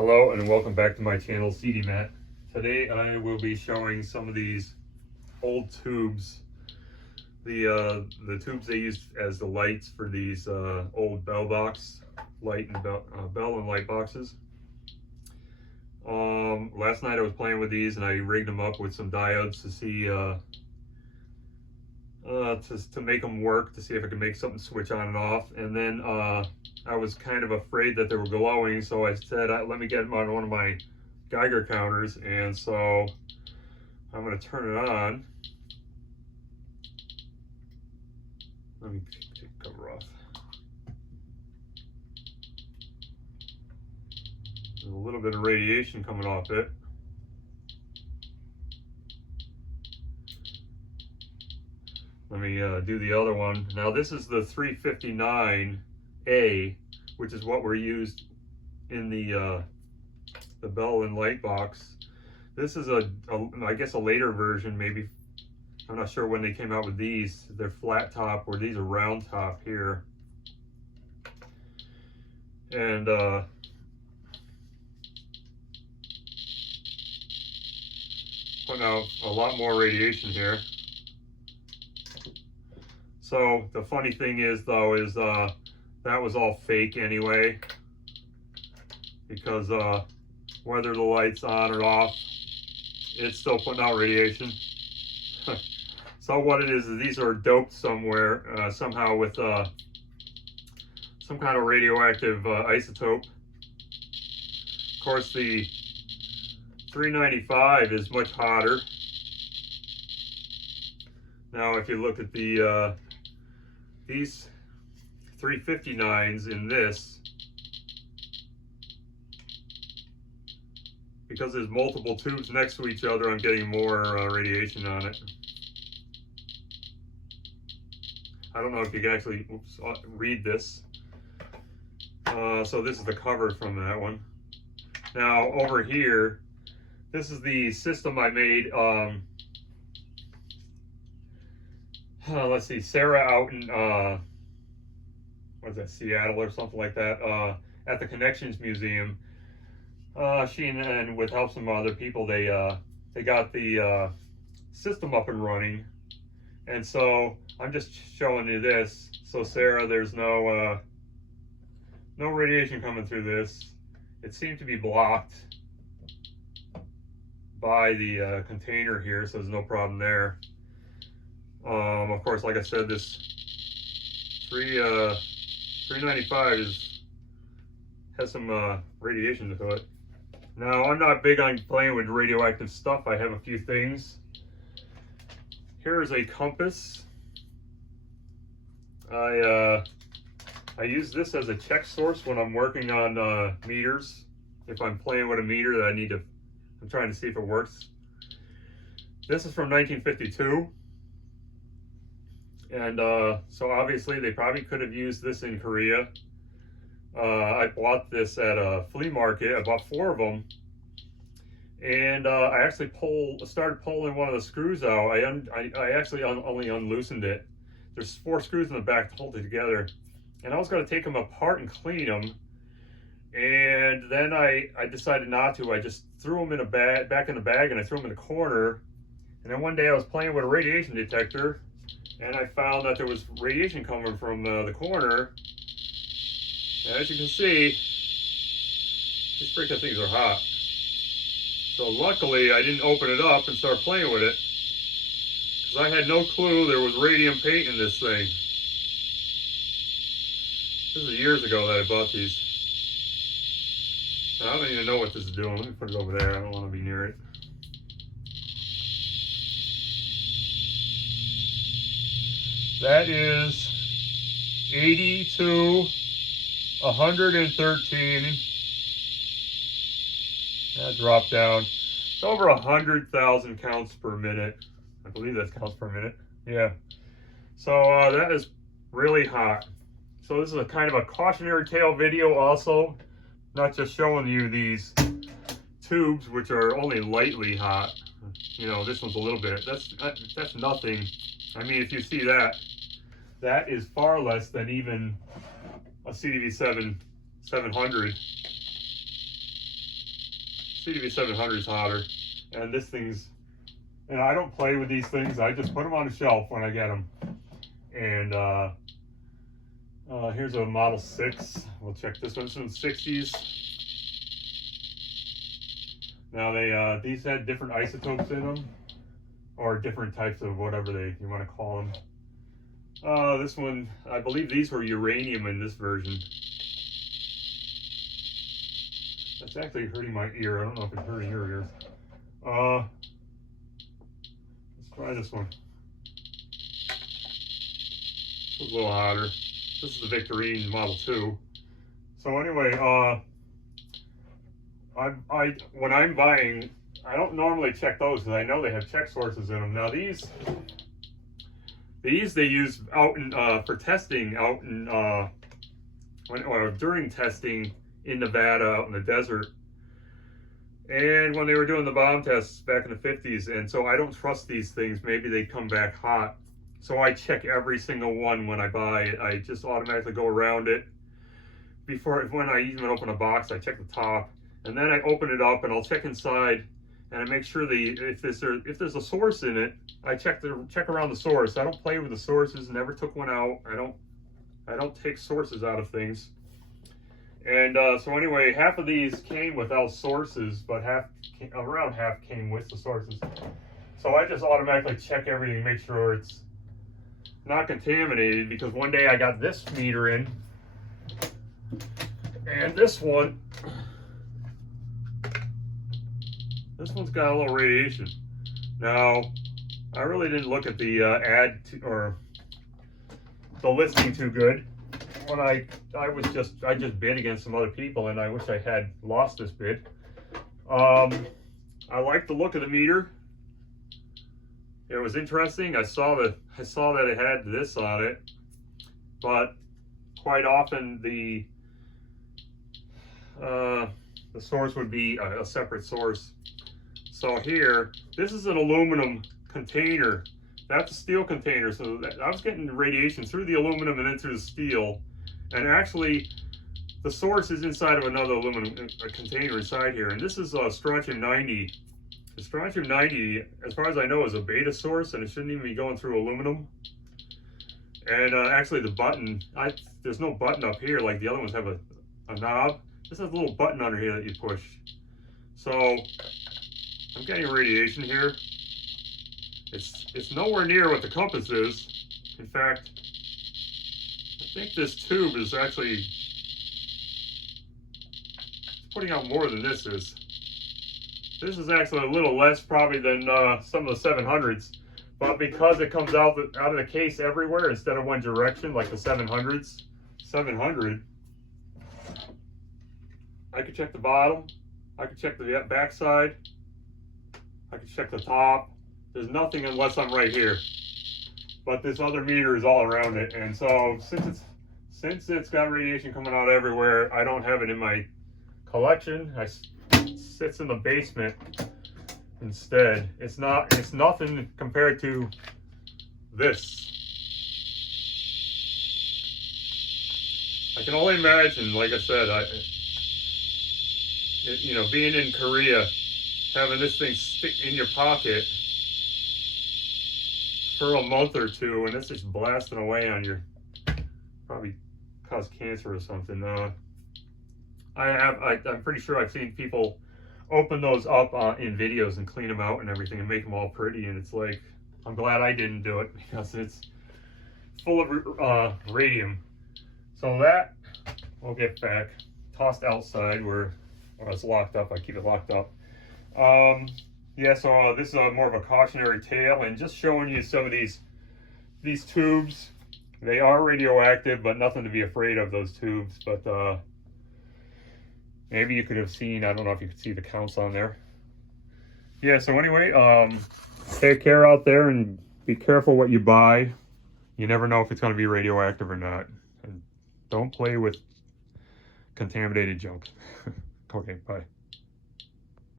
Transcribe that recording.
Hello and welcome back to my channel, CD Matt. Today I will be showing some of these old tubes, the tubes they used as the lights for these old bell box light and bell and light boxes. Last night I was playing with these and I rigged them up with some diodes to see to make them work, to see if I could make something switch on and off. And then I was kind of afraid that they were glowing, so I said, let me get them on one of my Geiger counters. And so I'm going to turn it on. Let me take the cover off. There's a little bit of radiation coming off it. Let me do the other one. Now this is the 359A, which is what were used in the bell and light box. This is I guess a later version, maybe. I'm not sure when they came out with these. They're flat top, or these are round top here. And putting out a lot more radiation here. So the funny thing is, though, is that was all fake anyway, because whether the light's on or off, it's still putting out radiation. So what it is these are doped somewhere, somehow with some kind of radioactive isotope. Of course, the 395 is much hotter. Now, if you look at the these 359s in this, because there's multiple tubes next to each other, I'm getting more radiation on it. I don't know if you can actually read this. So this is the cover from that one. Now over here, this is the system I made. Let's see, Sarah out in what's that, Seattle or something like that, at the Connections Museum. She and with help some other people, they got the system up and running, and so I'm just showing you this. So Sarah, there's no radiation coming through this. It seemed to be blocked by the container here, so there's no problem there. Of course, like I said, this 395 has some radiation to it. Now, I'm not big on playing with radioactive stuff. I have a few things. Here's a compass. I use this as a check source when I'm working on meters. If I'm playing with a meter that I'm trying to see if it works. This is from 1952. And so obviously they probably could have used this in Korea. I bought this at a flea market. I bought 4 of them. And I actually started pulling one of the screws out. I actually only unloosened it. There's 4 screws in the back to hold it together. And I was going to take them apart and clean them. And then I decided not to. I just threw them in a bag, back in the bag, and I threw them in the corner. And then one day I was playing with a radiation detector, and I found that there was radiation coming from the corner. And as you can see, these freaking things are hot. So luckily I didn't open it up and start playing with it, because I had no clue there was radium paint in this thing. This is years ago that I bought these. I don't even know what this is doing. Let me put it over there. I don't want to be near it. That is 80 to 113. That dropped down. It's over 100,000 counts per minute. I believe that's counts per minute. Yeah. So that is really hot. So this is a kind of a cautionary tale video also. Not just showing you these tubes, which are only lightly hot. You know, this one's a little bit. That's nothing. I mean, if you see that, that is far less than even a CDV7 700. CDV 700 is hotter. And this thing's, and I don't play with these things. I just put them on the shelf when I get them. And here's a Model 6. We'll check this one. This one's 60s. Now these had different isotopes in them, or different types of whatever you want to call them. This one, I believe these were uranium in this version. That's actually hurting my ear. I don't know if it's hurting your ears. Let's try this one. This one's a little hotter. This is the Victorine Model 2. So anyway, when I'm buying, I don't normally check those because I know they have check sources in them. Now these they use out in for testing out in or during testing in Nevada out in the desert, and when they were doing the bomb tests back in the 50s. And so I don't trust these things. Maybe they come back hot. So I check every single one when I buy it. I just automatically go around it. When I even open a box, I check the top, and then I open it up and I'll check inside, and I make sure if there's a source in it, I check around the source. I don't play with the sources. Never took one out. I don't take sources out of things. And so anyway, half of these came without sources, but around half came with the sources. So I just automatically check everything, make sure it's not contaminated, because one day I got this meter in, and this one's got a little radiation. Now, I really didn't look at the or the listing too good. When I just bid against some other people, and I wish I had lost this bid. I like the look of the meter. It was interesting. I saw that it had this on it, but quite often the source would be a separate source. So here, this is an aluminum container. That's a steel container. So I was getting radiation through the aluminum and then through the steel. And actually, the source is inside of another aluminum container inside here. And this is strontium-90. The strontium-90, as far as I know, is a beta source, and it shouldn't even be going through aluminum. And actually, the button, there's no button up here like the other ones have a knob. This has a little button under here that you push. So I'm getting radiation here. It's nowhere near what the compass is. In fact, I think this tube is actually putting out more than this is. This is actually a little less probably than some of the 700s, but because it comes out of the case everywhere instead of one direction like the 700s, 700, I could check the bottom, I could check the back side, I could check the top. There's nothing unless I'm right here, but this other meter is all around it. And so since it's got radiation coming out everywhere, I don't have it in my collection. It sits in the basement instead. It's nothing compared to this. I can only imagine, like I said, being in Korea, having this thing stick in your pocket for a month or two, and it's just blasting away on your, probably cause cancer or something. I'm pretty sure I've seen people open those up in videos and clean them out and everything and make them all pretty, and it's like, I'm glad I didn't do it because it's full of radium. So that we'll get back tossed outside where it's locked up. I keep it locked up. Yeah, so this is more of a cautionary tale, and just showing you some of these tubes. They are radioactive, but nothing to be afraid of, those tubes. But maybe you could have seen, I don't know if you could see the counts on there. Yeah, so anyway, take care out there and be careful what you buy. You never know if it's going to be radioactive or not. And don't play with contaminated junk. Okay, bye.